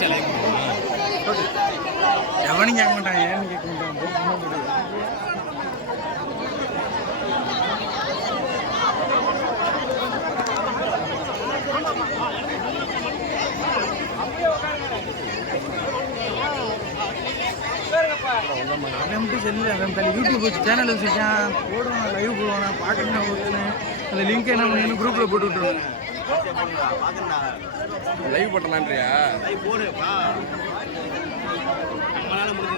அலைய எவனும் கேட்க மாட்டாங்க ஏன் கேட்க மாட்டாங்க? மட்டும் செல்லு அவன் தலை யூடியூப் வச்சு சேனல் வச்சுருக்கான் போடுவான் லைவ் போடுவான் பார்க்கணும் அந்த லிங்க் என்ன பண்ணி குரூப்பில் போட்டு விட்டுருவாங்க லைவ் போட்டலான்றியா? போடு நம்மளால முடிஞ்சது நம்ம